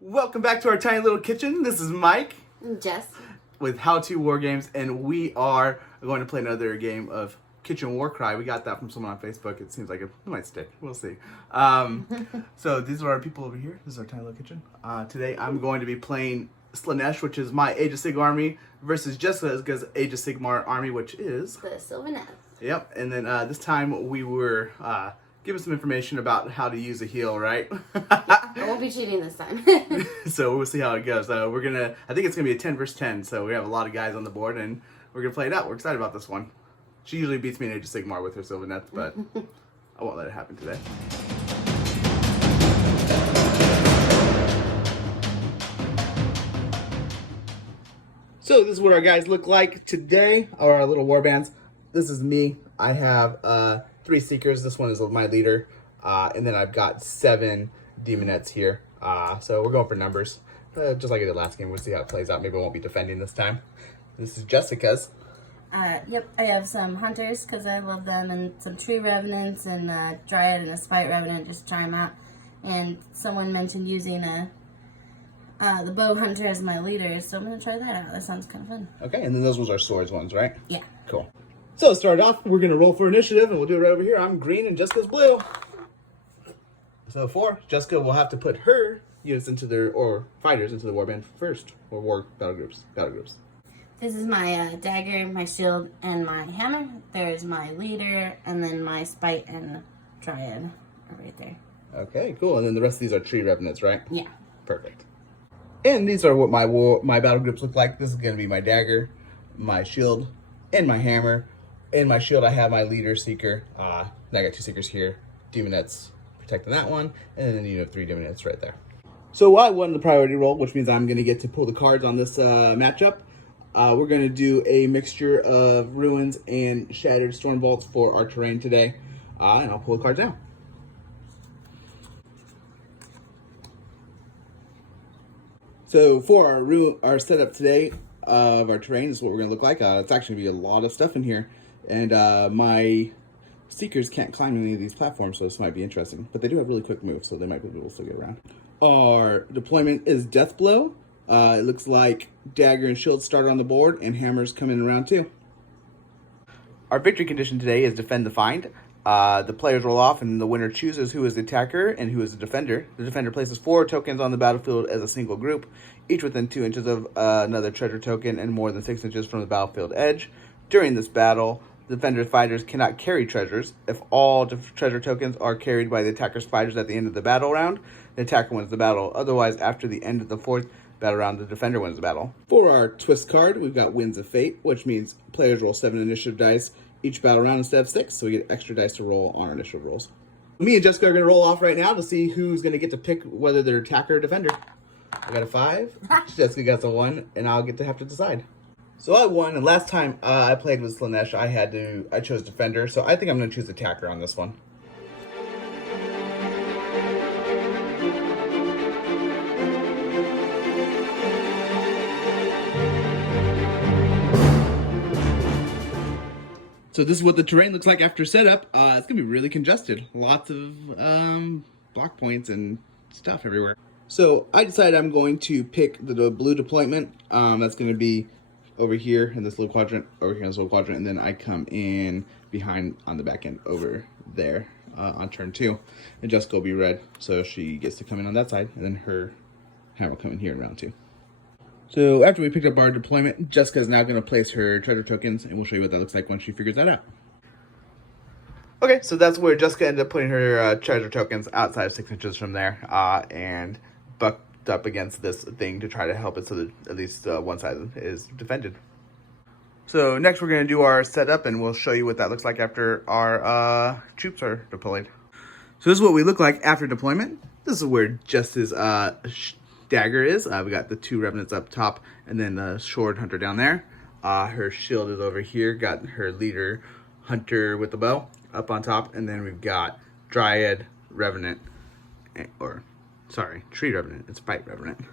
Welcome back to our tiny little kitchen. This is Mike. And Jess. With How To War Games, and we are going to play another game of Kitchen Warcry. We got that from someone on Facebook. It seems like it might stick. We'll see. So these are our people over here. This is our tiny little kitchen. Today I'm going to be playing Slaanesh, which is my Age of Sigmar army, versus Jessica's Age of Sigmar army, which is The Sylvaneth. Yep, and then this time we were given some information about how to use a heal, right? I won't be cheating this time. So we'll see how it goes. I think it's gonna be a 10 versus 10, so we have a lot of guys on the board, and we're gonna play it out. We're excited about this one. She usually beats me in Age of Sigmar with her Sylvaneth, but I won't let it happen today. So this is what our guys look like today, our little warbands. This is me. I have 3 Seekers. This one is my leader. And then I've got 7 Daemonettes here. So we're going for numbers. Just like I did last game. We'll see how it plays out. Maybe I won't be defending this time. This is Jessica's. Yep, I have some Hunters because I love them, and some Tree-Revenants and Dryad and a Spite-Revenant, just try them out. And someone mentioned using the Bow Hunter as my leader, so I'm going to try that out. That sounds kind of fun. Okay, and then those was our swords ones, right? Yeah. Cool. So to start off, we're going to roll for initiative, and we'll do it right over here. I'm green and Jessica's blue. So Jessica will have to put her units or fighters into the warband first, or war battle groups. This is my dagger, my shield, and my hammer. There's my leader, and then my Spite and Dryad are right there. Okay, cool. And then the rest of these are Tree-Revenants, right? Yeah. Perfect. And these are what my battle groups look like. This is going to be my dagger, my shield, and my hammer. In my shield, I have my leader, Seeker. I got 2 Seekers here. Daemonettes protecting that one. And then, 3 Daemonettes right there. So I won the priority roll, which means I'm going to get to pull the cards on this matchup. We're going to do a mixture of ruins and shattered storm vaults for our terrain today. And I'll pull the cards now. So for our setup today of our terrain, this is what we're going to look like. It's actually going to be a lot of stuff in here. And my Seekers can't climb any of these platforms, so this might be interesting. But they do have really quick moves, so they might be able to still get around. Our deployment is Death Blow. It looks like Dagger and Shield start on the board, and Hammers come in around 2. Our victory condition today is Defend the Find. The players roll off, and the winner chooses who is the attacker and who is the defender. The defender places 4 tokens on the battlefield as a single group, each within 2 inches of another treasure token and more than 6 inches from the battlefield edge. During this battle, the defender's fighters cannot carry treasures. If all treasure tokens are carried by the attacker's fighters at the end of the battle round, the attacker wins the battle. Otherwise, after the end of the 4th battle round, the defender wins the battle. For our twist card, we've got Winds of Fate, which means players roll 7 initiative dice each battle round instead of 6, so we get extra dice to roll on our initiative rolls. Me and Jessica are going to roll off right now to see who's going to get to pick whether they're attacker or defender. I got a 5, Jessica got a 1, and I'll have to decide. So I won, and last time I played with Slaanesh, I chose defender, so I think I'm going to choose attacker on this one. So this is what the terrain looks like after setup. It's going to be really congested. Lots of block points and stuff everywhere. So I decided I'm going to pick the blue deployment. That's going to be over here in this little quadrant, and then I come in behind on the back end over there on turn 2. And Jessica will be red, so she gets to come in on that side, and then her hammer will come in here in round 2. So after we picked up our deployment, Jessica is now going to place her treasure tokens, and we'll show you what that looks like once she figures that out. Okay, so that's where Jessica ended up putting her treasure tokens outside of 6 inches from there, and bucked up against this thing to try to help it so that at least one side is defended. So next we're going to do our setup, and we'll show you what that looks like after our troops are deployed. So this is what we look like after deployment. This is where Jess's dagger is. We got the 2 Revenants up top, and then the Sword Hunter down there. Her shield is over here. Got her leader, Hunter with the bow, up on top, and then we've got Dryad, Revenant, Tree-Revenant. It's Spite-Revenant.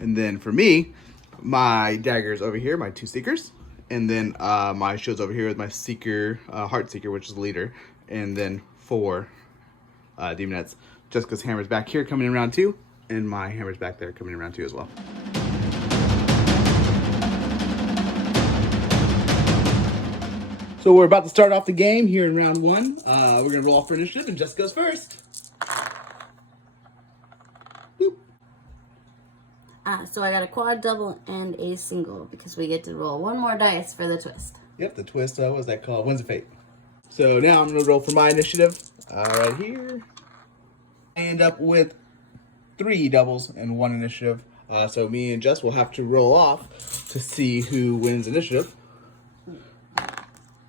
And then for me, my dagger's over here, my 2 Seekers, and then my shield's over here with my Seeker, Heartseeker, which is the leader, and then 4 Daemonettes Jessica's hammer's back here coming in round 2, and my hammer's back there coming in round 2 as well. So we're about to start off the game here in round 1. We're going to roll off for initiative, and Jessica goes first. So I got a quad, double, and a single because we get to roll one more dice for the twist. Yep, the twist, what was that called? Winds of Fate. So now I'm going to roll for my initiative right here. I end up with 3 doubles and 1 initiative. So me and Jess will have to roll off to see who wins initiative.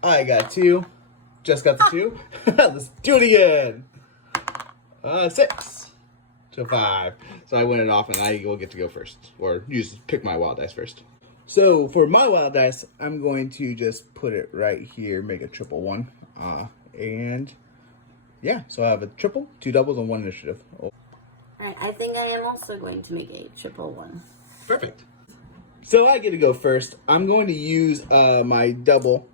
I got 2. Jess got the 2. Let's do it again. 6 to 5. So I win it off and I will get to go first. Or pick my wild dice first. So for my wild dice, I'm going to just put it right here, make a triple 1. And yeah, so I have a triple, 2 doubles, and 1 initiative. Alright, I think I am also going to make a triple 1. Perfect. So I get to go first. I'm going to use my double,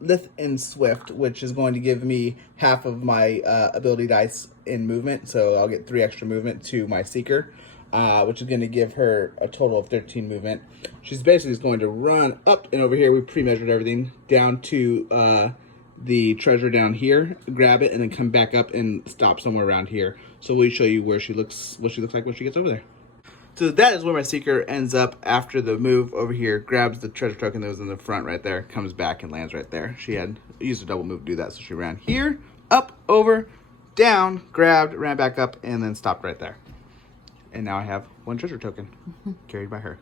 Lith and Swift, which is going to give me half of my ability dice in movement. So I'll get 3 extra movement to my Seeker, which is going to give her a total of 13 movement. She's basically just going to run up and over here. We pre-measured everything down to the treasure down here, grab it, and then come back up and stop somewhere around here. So we'll show you where she looks, what she looks like when she gets over there. So that is where my Seeker ends up after the move over here, grabs the treasure token that was in the front right there, comes back and lands right there. She had used a double move to do that, so she ran here, up, over, down, grabbed, ran back up, and then stopped right there. And now I have 1 treasure token carried by her.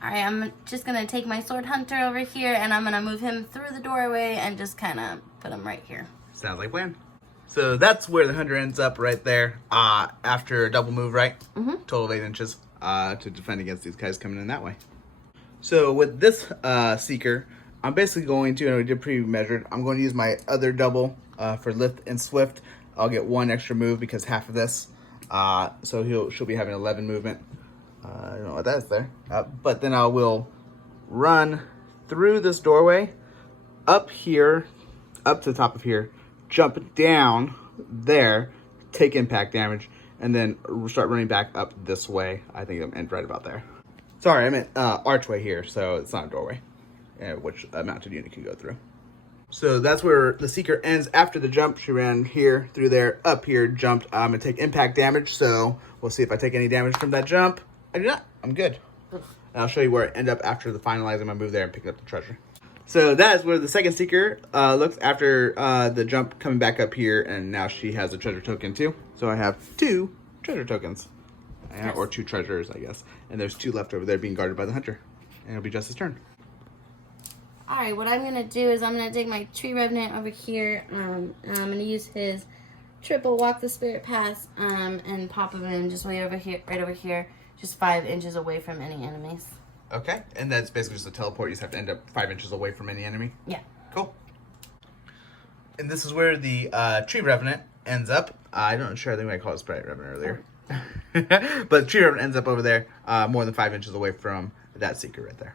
Alright, I'm just going to take my Sword Hunter over here, and I'm going to move him through the doorway and just kind of put him right here. Sounds like a plan. So that's where the hunter ends up right there after a double move, right? Total of 8 inches to defend against these guys coming in that way. So with this Seeker, I'm basically going to, and we did pre-measured, I'm going to use my other double for Lift and Swift. I'll get 1 extra move because half of this. So she'll be having 11 movement. I don't know what that is there. But then I will run through this doorway, up here, up to the top of here, jump down there, take impact damage, and then start running back up this way. I think I'm end right about there. Sorry, I meant archway here, so it's not a doorway, which a mounted unit can go through. So that's where the Seeker ends after the jump. She ran here, through there, up here, jumped. I'm going to take impact damage, so we'll see if I take any damage from that jump. I do not. I'm good. And I'll show you where I end up after the finalizing my move there and picking up the treasure. So that is where the second Seeker looks after the jump coming back up here, and now she has a treasure token too. So I have 2 treasure tokens. Yes. Or 2 treasures, I guess. And there's 2 left over there being guarded by the hunter. And it'll be just his turn. Alright, what I'm going to do is I'm going to take my Tree-Revenant over here, and I'm going to use his triple Walk the Spirit Pass, and pop him in just way over here, right over here, just 5 inches away from any enemies. Okay, and that's basically just a teleport. You just have to end up 5 inches away from any enemy? Yeah. Cool. And this is where the Tree-Revenant ends up. I'm not sure, I think I called it Spite-Revenant earlier. But Tree-Revenant ends up over there, more than 5 inches away from that Seeker right there.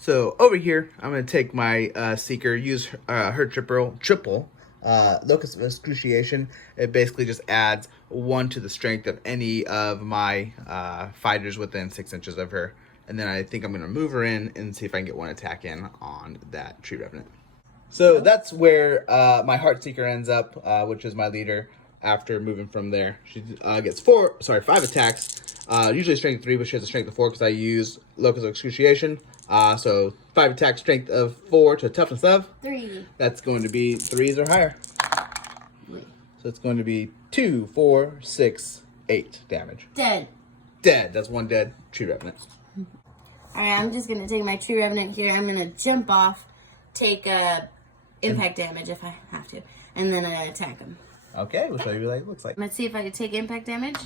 So over here, I'm going to take my Seeker, use her triple Locus of Excruciation. It basically just adds 1 to the strength of any of my fighters within 6 inches of her. And then I think I'm going to move her in and see if I can get 1 attack in on that Tree-Revenant. So that's where my Heartseeker ends up, which is my leader. After moving from there, she gets 5 attacks. Usually strength 3, but she has a strength of 4 because I use Locus of Excruciation. So 5 attack, strength of 4 to toughness of 3. That's going to be 3s or higher. So it's going to be 2, 4, 6, 8 damage. Dead. That's 1 dead Tree-Revenant. Alright, I'm just going to take my Tree-Revenant here. I'm going to jump off, take impact damage if I have to, and then attack him. Okay, we'll show you what it looks like. Let's see if I can take impact damage.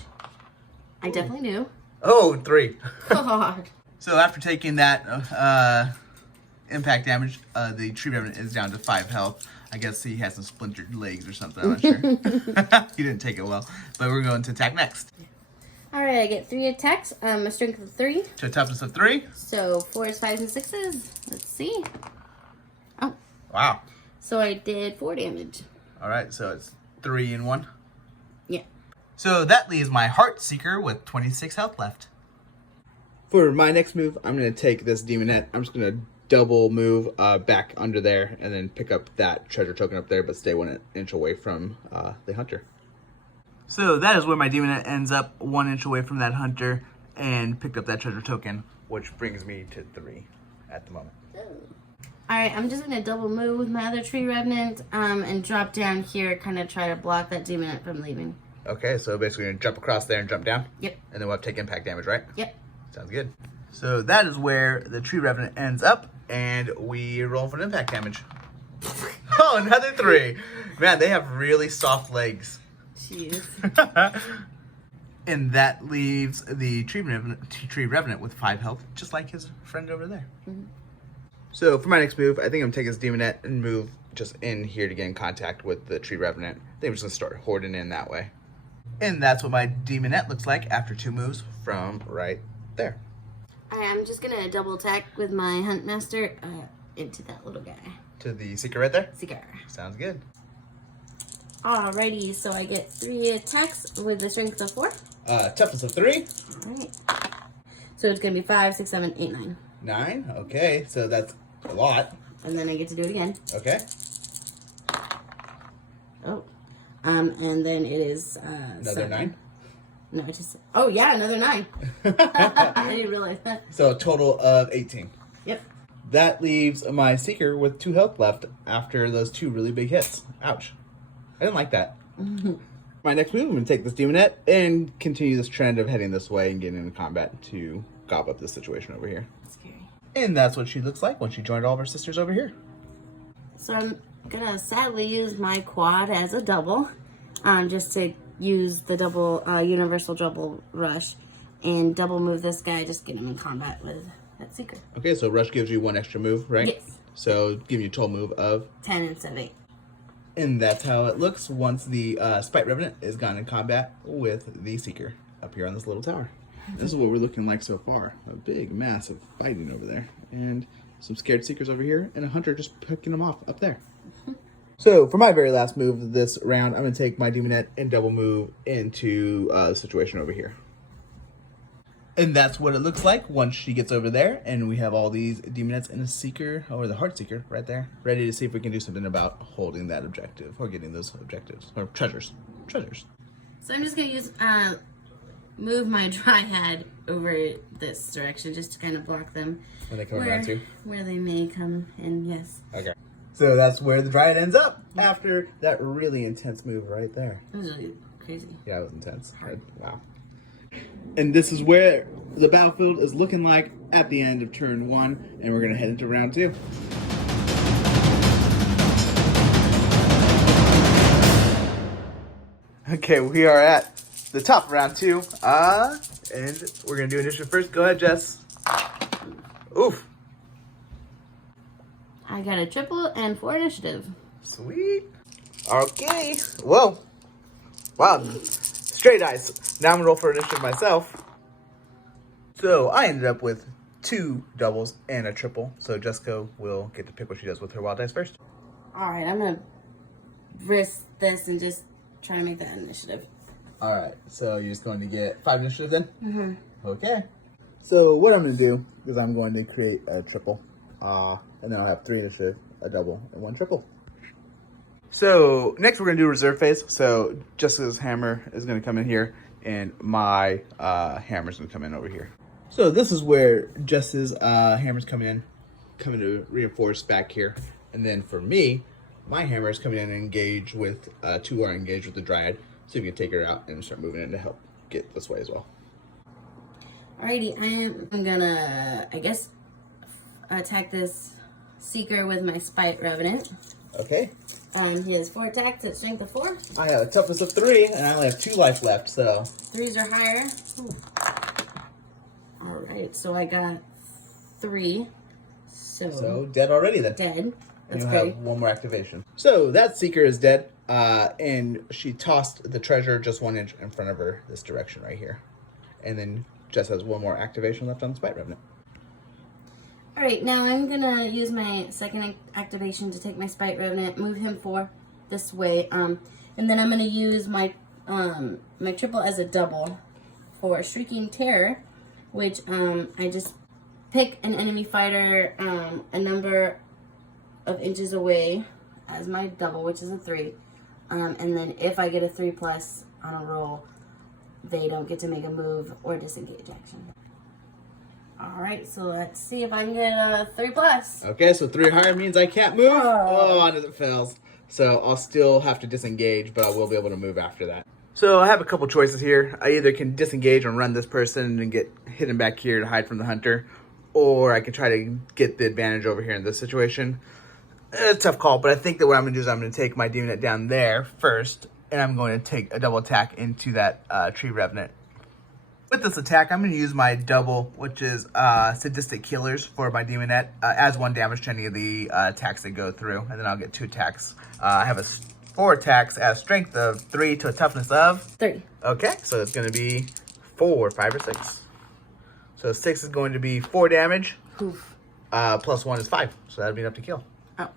I definitely do. Oh, 3. God. So after taking that impact damage, the Tree-Revenant is down to 5 health. I guess he has some splintered legs or something, I'm not sure. He didn't take it well. But we're going to attack next. Alright, I get 3 attacks, a strength of 3. To a toughness of 3. So 4s, 5s, and 6s. Let's see. Oh. Wow. So I did 4 damage. Alright, so it's 3 and 1. Yeah. So that leaves my Heartseeker with 26 health left. For my next move, I'm going to take this Daemonette. I'm just going to double move back under there and then pick up that treasure token up there, but stay 1 inch away from the hunter. So that is where my Daemonette ends up, 1 inch away from that hunter, and picked up that treasure token, which brings me to 3 at the moment. Alright, I'm just going to double move with my other Tree-Revenant and drop down here, kind of try to block that Daemonette from leaving. Okay, so basically you're going to jump across there and jump down? Yep. And then we'll have to take impact damage, right? Yep. Sounds good. So that is where the Tree-Revenant ends up, and we roll for an impact damage. Oh, another 3. Man, they have really soft legs. Jeez. And that leaves the Tree-Revenant with 5 health, just like his friend over there. Mm-hmm. So for my next move, I think I'm going to take his Daemonette and move just in here to get in contact with the Tree-Revenant. I think I'm just going to start hoarding in that way. And that's what my Daemonette looks like after 2 moves from right there. Alright, I'm just going to double attack with my Huntmaster into that little guy. To the Seeker right there? Seeker. Sounds good. Alrighty, so I get 3 attacks with the strength of 4. Toughness of 3. Alright. So it's going to be 5, 6, 7, 8, 9. 9, okay, so that's a lot. And then I get to do it again. Okay. Oh. And then it is Another 7. 9? No, it just... Oh, yeah, another 9. I didn't realize that. So a total of 18. Yep. That leaves my Seeker with 2 health left after those 2 really big hits. Ouch. I didn't like that. My next move, I'm going to take this Daemonette and continue this trend of heading this way and getting into combat to gob up this situation over here. Scary. And that's what she looks like when she joined all of her sisters over here. So I'm going to sadly use my quad as a double, just to use the double, universal double rush, and double move this guy, just get him in combat with that Seeker. Okay, so Rush gives you 1 extra move, right? Yes. So giving you a total move of 10 instead of 8. And that's how it looks once the Spite-Revenant is gone in combat with the Seeker up here on this little tower. This is what we're looking like so far. A big, massive fighting over there. And some scared Seekers over here, and a Hunter just picking them off up there. So for my very last move this round, I'm going to take my Daemonette and double move into the situation over here. And that's what it looks like once she gets over there, and we have all these Daemonettes and a Seeker, or the Heartseeker right there, ready to see if we can do something about holding that objective, or getting those objectives, or treasures. Treasures. So I'm just going to use, move my Dryad over this direction, just to kind of block them. When they come around too? Where they may come in, yes. Okay. So that's where the Dryad ends up, after that really intense move right there. It was really crazy. Yeah, it was intense. Wow. And this is where the battlefield is looking like at the end of turn 1, and we're going to head into round 2. Okay, we are at the top of round 2, and we're going to do initiative first. Go ahead, Jess. Oof. I got a triple and 4 initiative. Sweet. Okay. Whoa. Wow. Straight dice. Now I'm going to roll for initiative myself. So I ended up with 2 doubles and a triple. So Jessica will get to pick what she does with her wild dice first. Alright, I'm going to risk this and just try to make that initiative. Alright, so you're just going to get 5 initiative then? Mm-hmm. Okay. So what I'm going to do is I'm going to create a triple. And then I'll have 3 initiative, a double, and 1 triple. So next we're going to do reserve phase. So Jessica's hammer is going to come in here, and my hammer's going to come in over here. So this is where Jess's hammer's coming to reinforce back here. And then for me, my hammer is coming in and engage with, 2 are engaged with the Dryad. So you can take her out and start moving in to help get this way as well. Alrighty, I'm gonna, I guess, attack this Seeker with my Spite-Revenant. Okay. He has 4 attacks at strength of 4. I have a toughness of 3, and I only have 2 life left, so. 3s are higher. Alright, so I got 3. So dead already then. Dead. And That's you'll great. have 1 more activation. So that Seeker is dead, and she tossed the treasure just 1 inch in front of her this direction right here. And then Jess has 1 more activation left on Spite-Revenant. Alright, now I'm gonna use my second activation to take my Spite-Revenant, move him 4 this way, and then I'm gonna use my my triple as a double for Shrieking Terror, which I just pick an enemy fighter a number of inches away as my double, which is a 3. And then if I get a 3+ on a roll, they don't get to make a move or disengage action. Alright, so let's see if I can get a 3+. Okay, so 3 or higher means I can't move. Oh, and it fails. So I'll still have to disengage, but I will be able to move after that. So I have a couple choices here. I either can disengage and run this person and get hidden back here to hide from the hunter, or I can try to get the advantage over here in this situation. It's a tough call, but I think that what I'm going to do is I'm going to take my Daemonette down there first, and I'm going to take a double attack into that Tree-Revenant. With this attack, I'm going to use my double, which is Sadistic Killers for my Daemonette, adds 1 damage to any of the attacks that go through, and then I'll get 2 attacks. I have 4 attacks at strength of 3 to a toughness of 3. Okay, so it's going to be 4, 5, or 6. So 6 is going to be 4 damage, Oof. plus 1 is 5, so that'll be enough to kill. Oh.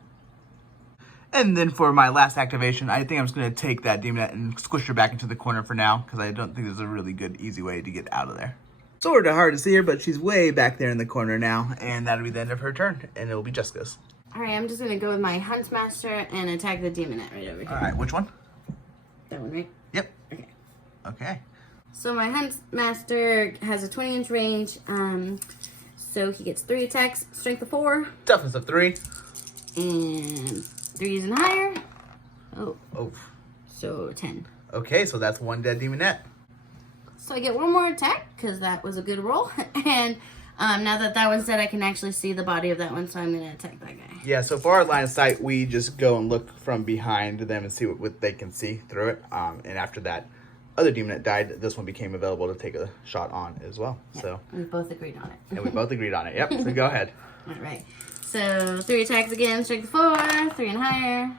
And then for my last activation, I think I'm just going to take that Daemonette and squish her back into the corner for now, because I don't think there's a really good, easy way to get out of there. Sort of hard to see her, but she's way back there in the corner now, and that'll be the end of her turn, and it'll be Jessica's. Alright, I'm just gonna go with my Huntmaster and attack the Daemonette right over here. Alright, which one? That one, right? Yep. Okay. Okay. So my Huntmaster has a 20-inch range, so he gets 3 attacks, strength of 4. Toughness of 3. And 3s and higher. Oh. Oh. So 10. Okay, so that's 1 dead Daemonette. So I get 1 more attack, because that was a good roll. And now that that one's dead, I can actually see the body of that one, so I'm going to attack that guy. Yeah, so for our line of sight, we just go and look from behind them and see what they can see through it. And after that other Daemonette died, this one became available to take a shot on as well. Yep. So We both agreed on it. and we both agreed on it. Yep, so go ahead. All right. So 3 attacks again, strength of 4, 3 and higher.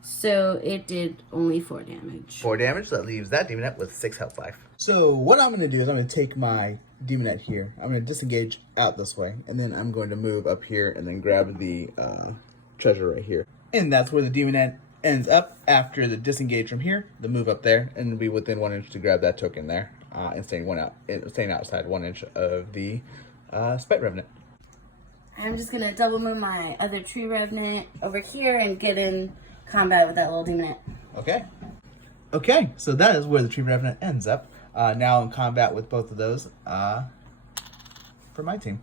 So it did only 4 damage. 4 damage, so that leaves that Daemonette with 6 health life. So what I'm going to do is I'm going to take my Daemonette here. I'm going to disengage out this way, and then I'm going to move up here and then grab the treasure right here. And that's where the Daemonette ends up after the disengage from here, the move up there, and be within 1 inch to grab that token there, and staying outside 1 inch of the Spite-Revenant. I'm just gonna double move my other Tree-Revenant over here and get in combat with that little Daemonette. Okay. Okay, so that is where the Tree-Revenant ends up. Now in combat with both of those for my team.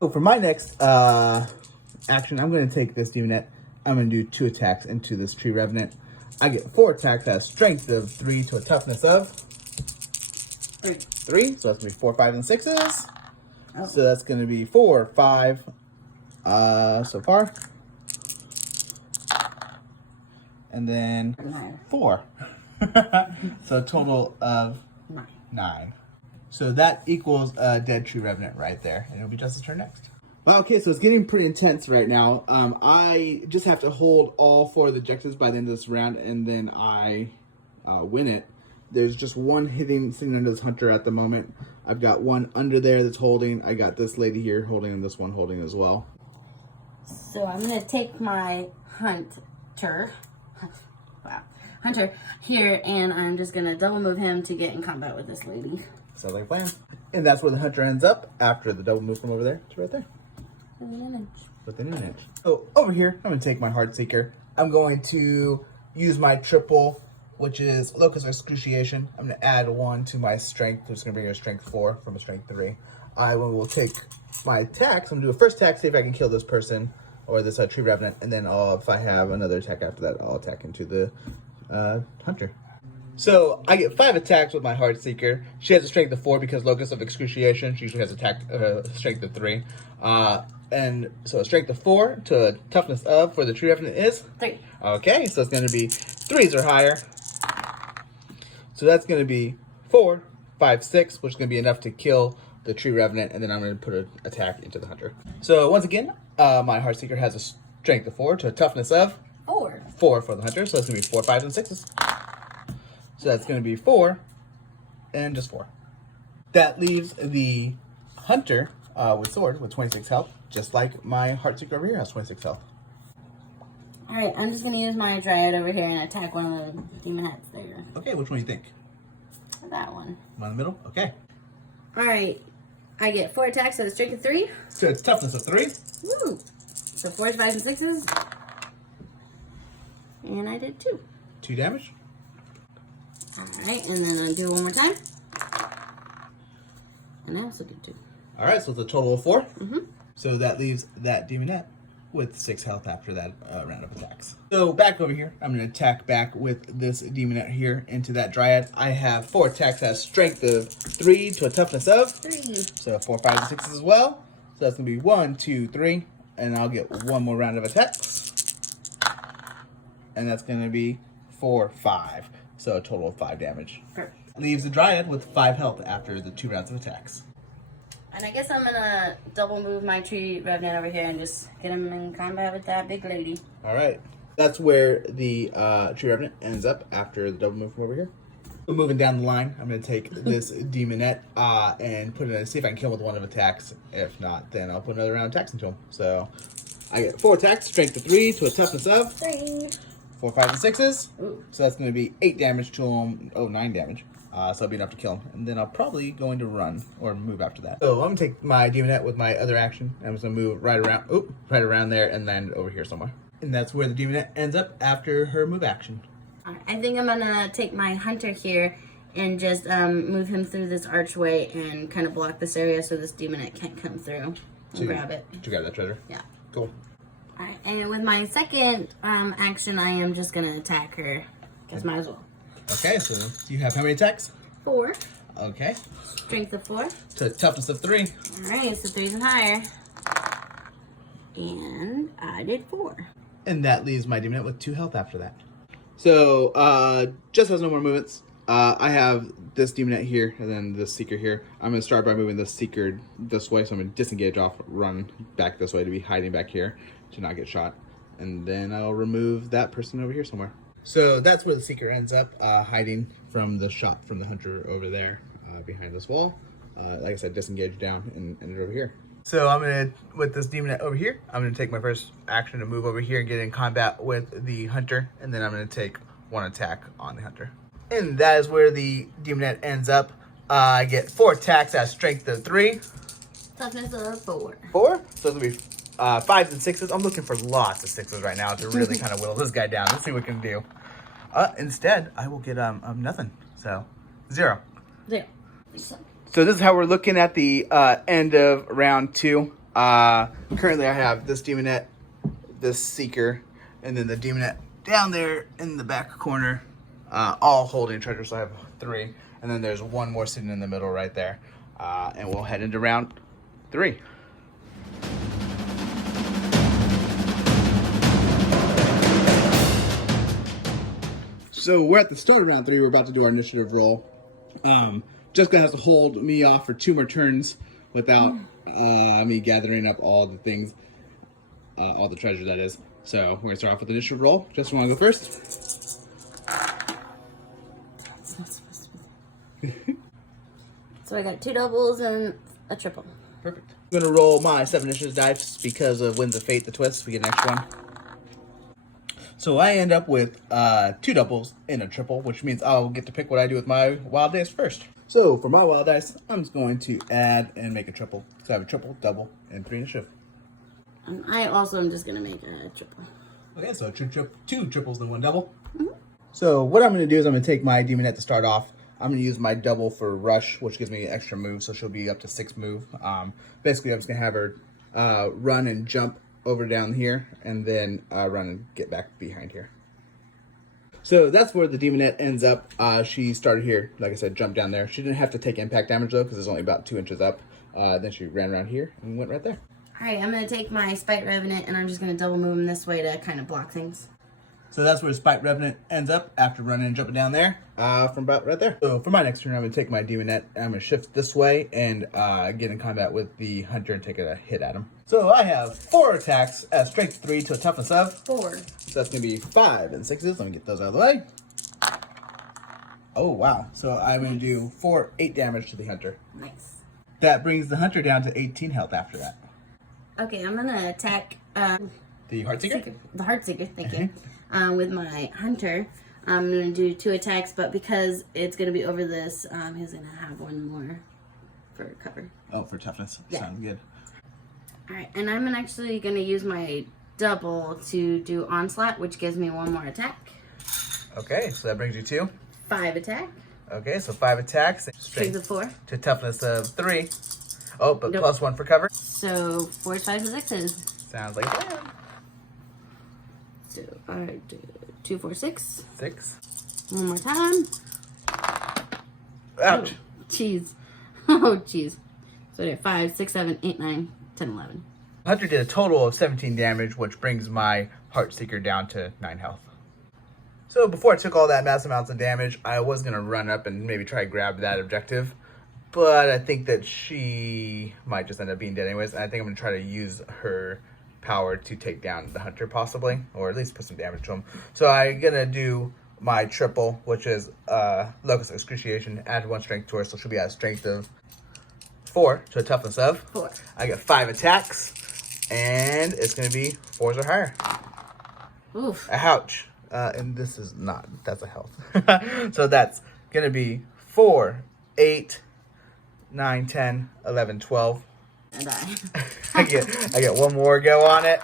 So for my next action, I'm going to take this Daemonette. I'm going to do 2 attacks into this Tree-Revenant. I get 4 attacks at a strength of 3 to a toughness of 3. So that's going to be 4, 5, and 6s. Oh. So that's going to be 4, 5 so far. And then 4. So a total of 9. So that equals a dead Tree-Revenant right there. And it'll be Justice's turn next. Well, okay, so it's getting pretty intense right now. I just have to hold all 4 of the objectives by the end of this round, and then I win it. There's just 1 sitting under this hunter at the moment. I've got 1 under there that's holding. I got this lady here holding, and this one holding as well. So I'm going to take my hunter here, and I'm just going to double move him to get in combat with this lady. Sounds like a plan. And that's where the hunter ends up after the double move from over there to right there. Within an inch. So over here, I'm going to take my Heartseeker. I'm going to use my triple, which is Locus of Excruciation. I'm going to add 1 to my strength. It's going to bring a strength 4 from a strength 3. I will take my attacks. I'm going to do a first attack, see if I can kill this person or this Tree-Revenant. And then if I have another attack after that, I'll attack into the hunter. So I get 5 attacks with my Heartseeker. She has a strength of 4 because Locus of Excruciation. She usually has strength of 3. And so a strength of 4 to a toughness of for the Tree-Revenant is 3. Okay, so it's going to be 3s or higher. So that's going to be 4, 5, 6, which is going to be enough to kill the Tree-Revenant, and then I'm going to put an attack into the hunter. So once again, my Heartseeker has a strength of 4 to a toughness of 4. 4 for the hunter, so that's going to be 4, 5, and 6s. So that's going to be 4 and just 4. That leaves the hunter with sword with 26 health, just like my Heartseeker over here has 26 health. Alright, I'm just going to use my Dryad over here and attack one of the Daemonettes there. Okay, which one do you think? That one. One in the middle? Okay. Alright. I get 4 attacks at a strength of 3. So it's toughness of 3. Woo! So 4s, 5s, and 6s. And I did 2. 2 damage. Alright, and then I'll do it one more time. And I also did 2. Alright, so it's a total of 4. Mm-hmm. So that leaves that Daemonette with 6 health after that round of attacks. So back over here, I'm going to attack back with this Daemonette here into that Dryad. I have 4 attacks at a strength of 3 to a toughness of 3. So 4, 5, and 6s as well. So that's going to be 1, 2, 3. And I'll get one more round of attacks. And that's going to be 4, 5. So a total of 5 damage. Perfect. Leaves the Dryad with 5 health after the 2 rounds of attacks. And I guess I'm gonna double move my Tree-Revenant over here and just get him in combat with that big lady. Alright. That's where the Tree-Revenant ends up after the double move from over here. So moving down the line, I'm going to take this Daemonette and put it in, see if I can kill him with one of attacks. If not, then I'll put another round of attacks into him. So I get 4 attacks, strength of 3 to a toughness of 3. 4, 5, and 6s. Ooh. So that's going to be 8 damage to him. Oh, 9 damage. So it'll be enough to kill him. And then I'll probably going to run or move after that. So I'm going to take my Daemonette with my other action. I'm just going to move right around there and then over here somewhere. And that's where the Daemonette ends up after her move action. I think I'm gonna take my Hunter here and just move him through this archway and kind of block this area so this Daemonette can't come through and grab it. To grab that treasure? Yeah. Cool. Alright, and with my second action, I am just gonna attack her. Just might as well. Okay, so you have how many attacks? 4. Okay. Strength of 4. To toughness of 3. Alright, so 3s and higher. And I did 4. And that leaves my Daemonette with 2 health after that. So, just has no more movements. I have this Daemonette here, and then this Seeker here. I'm going to start by moving the Seeker this way, so I'm going to disengage off, run back this way to be hiding back here to not get shot. And then I'll remove that person over here somewhere. So that's where the Seeker ends up, hiding from the shot from the Hunter over there, behind this wall. Like I said, disengage down and ended over here. So I'm going to, with this Daemonette over here, I'm going to take my first action to move over here and get in combat with the Hunter. And then I'm going to take 1 attack on the Hunter. And that is where the Daemonette ends up. I get 4 attacks at strength of 3. Toughness of 4. 4? So it's going to be 5s and 6s. I'm looking for lots of 6s right now to really kind of whittle this guy down. Let's see what we can do. Instead, I will get nothing. So 0. 0. So this is how we're looking at the end of round 2. Currently I have this Daemonette, this Seeker, and then the Daemonette down there in the back corner, all holding treasure, so I have 3. And then there's 1 more sitting in the middle right there. And we'll head into round 3. So we're at the start of round 3. We're about to do our initiative roll. Jessica has to hold me off for 2 more turns without me gathering up all the things, all the treasure that is. So we're gonna start off with the initiative roll. Jessica, wanna go first? That's not supposed to be. So I got 2 doubles and a triple. Perfect. I'm gonna roll my 7 initiative dice because of Winds of Fate, the twist. We get an extra 1. So I end up with 2 doubles and a triple, which means I'll get to pick what I do with my wild dice first. So for my wild dice, I'm just going to add and make a triple. So I have a triple, double, and 3 initiative. And I also am just going to make a triple. Okay, so 2 triples and 1 double. Mm-hmm. So what I'm going to do is I'm going to take my Daemonette to start off. I'm going to use my double for rush, which gives me an extra move, so she'll be up to 6 move. Basically, I'm just going to have her run and jump over down here, and then run and get back behind here. So that's where the Daemonette ends up. She started here, like I said, jumped down there. She didn't have to take impact damage though, because it's only about 2 inches up. Then she ran around here and went right there. Alright, I'm going to take my Spite-Revenant and I'm just going to double move him this way to kind of block things. So that's where Spite-Revenant ends up after running and jumping down there from about right there. So for my next turn, I'm going to take my Daemonette. I'm going to shift this way and get in combat with the Hunter and take a hit at him. So I have 4 attacks at strength 3 to a toughness of 4. So that's going to be 5 and 6s. Let me get those out of the way. Oh, wow. So I'm going to do 8 damage to the Hunter. Nice. That brings the Hunter down to 18 health after that. Okay, I'm going to attack The Heartseeker? the Heartseeker, thank you. With my Hunter. I'm going to do 2 attacks, but because it's going to be over this, he's going to have 1 more for cover. Oh, for toughness. Yeah. Sounds good. Alright, and I'm actually going to use my double to do Onslaught, which gives me 1 more attack. Okay, so that brings you to 5 attack. Okay, so 5 attacks. Strength of 4. To toughness of 3. Oh, but Nope. plus 1 for cover. So 4, 5, 6s. Sounds like a plan. So 2, 4, 6. 6. 1 more time. Ouch. Jeez. Oh, jeez. So there, 5, 6, 7, 8, 9, 10, 11. Hunter did a total of 17 damage, which brings my Heartseeker down to 9 health. So before I took all that massive amounts of damage, I was going to run up and maybe try to grab that objective. But I think that she might just end up being dead anyways. And I think I'm going to try to use her power to take down the Hunter possibly. Or at least put some damage to him. So I'm going to do my triple, which is Locust Excruciation. Add 1 strength to her, so she'll be at a strength of 4 to a toughness of 4. I get 5 attacks. And it's going to be 4s or higher. Oof. Ouch. And this is not, that's a health. So that's going to be 4, 8, 9, 10, 11, 12. And I get 1 more go on it.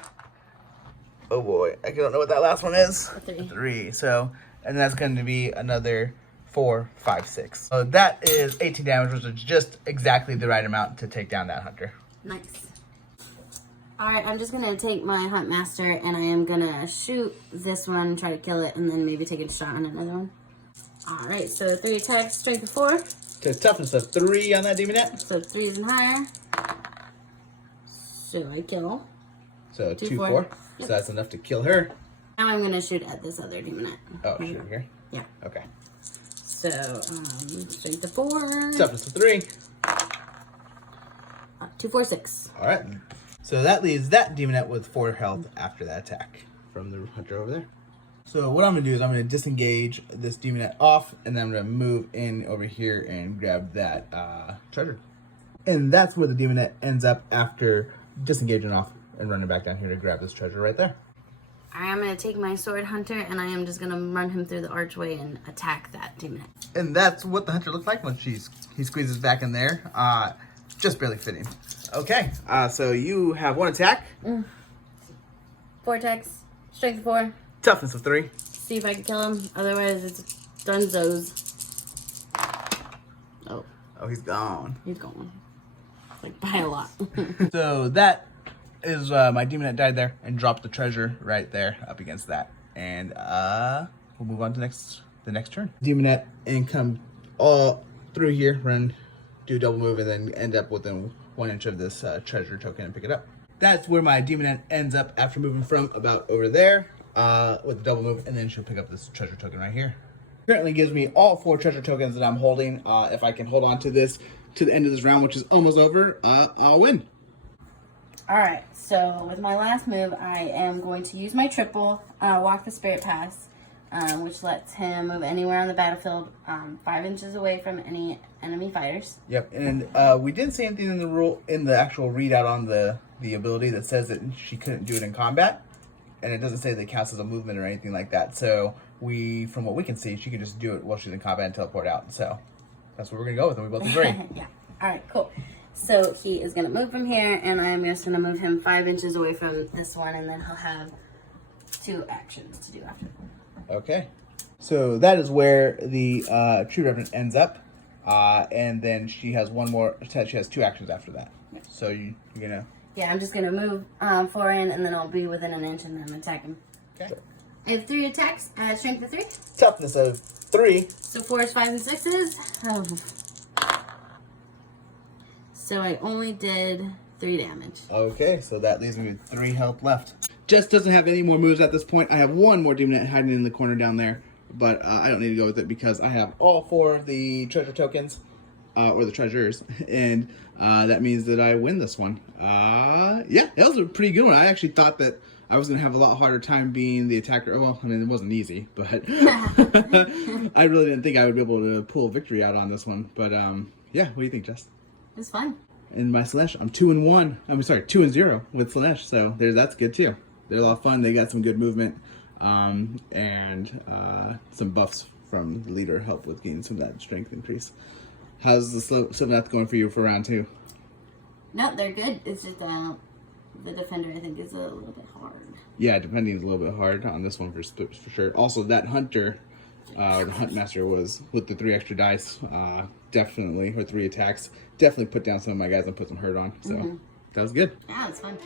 Oh boy, I don't know what that last one is. 3. So, and that's going to be another 4, 5, 6. So that is 18 damage, which is just exactly the right amount to take down that Hunter. Nice. Alright, I'm just going to take my Huntmaster and I am going to shoot this one, try to kill it, and then maybe take a shot on another one. Alright, so 3 attacks, strength of 4. To toughness of 3 on that Daemonette. So 3s and higher. So I kill. So 2, 4. Yep. So that's enough to kill her. Now I'm going to shoot at this other Daemonette. Oh, shoot here? Yeah. Okay. So, strength of 4. Toughness of 3. 2, 4, 6. Alright. So that leaves that Daemonette with 4 health after that attack from the Hunter over there. So what I'm going to do is I'm going to disengage this Daemonette off, and then I'm going to move in over here and grab that treasure. And that's where the Daemonette ends up after disengaging off and running back down here to grab this treasure right there. Alright, I'm going to take my Sword Hunter and I am just going to run him through the archway and attack that Daemonette. And that's what the Hunter looks like when he squeezes back in there. Just barely fitting. Okay, so you have 1 attack. 4 attacks, strength of 4. Toughness of 3. See if I can kill him. Otherwise, it's Dunzos. Oh, He's gone. he's gone. Like, by a lot. So that is my Daemonette died there and dropped the treasure right there up against that. And we'll move on to the next turn. Daemonette and come all through here, run, do a double move, and then end up within 1 inch of this treasure token and pick it up. That's where my Daemonette ends up after moving from about over there with a double move, and then she'll pick up this treasure token right here. Currently gives me all 4 treasure tokens that I'm holding. If I can hold on to this to the end of this round, which is almost over, I'll win. Alright, so with my last move, I am going to use my triple, Walk the Spirit Pass, which lets him move anywhere on the battlefield 5 inches away from any enemy fighters. Yep, and we didn't see anything in the actual readout on the ability that says that she couldn't do it in combat, and it doesn't say that it counts as a movement or anything like that. So from what we can see, she can just do it while she's in combat and teleport out. So that's what we're gonna go with, and we both agree. Yeah. Alright, cool. So he is going to move from here, and I'm just going to move him 5 inches away from this one, and then he'll have 2 actions to do after. Okay, so that is where the Tree-Revenant ends up, and then she has 1 more. She has 2 actions after that. So you're gonna. Yeah, I'm just going to move 4 in, and then I'll be within an inch, and then attack him. Okay. I have 3 attacks, strength of 3. Toughness of 3. So 4s, 5s, and 6s. Oh. So I only did 3 damage. Okay, so that leaves me with 3 health left. Jess doesn't have any more moves at this point. I have 1 more Daemonette hiding in the corner down there, but I don't need to go with it because I have all 4 of the treasure tokens, or the treasures, and that means that I win this one. Yeah, that was a pretty good one. I actually thought that I was going to have a lot harder time being the attacker. Well, I mean, it wasn't easy, but I really didn't think I would be able to pull a victory out on this one. But yeah, what do you think, Jess? It's fun. In my Slaanesh, I'm 2-1. I'm sorry, 2-0 with Slaanesh. So that's good too. They're a lot of fun. They got some good movement. and some buffs from the leader help with getting some of that strength increase. How's the Sylvaneth going for you for round 2? No, they're good. It's just the defender, I think, is a little bit hard. Yeah, defending is a little bit hard on this one for sure. Also, that hunter, the Huntmaster, was with the 3 extra dice, definitely, or 3 attacks, definitely put down some of my guys and put some hurt on. So that was good. Yeah, it's fun.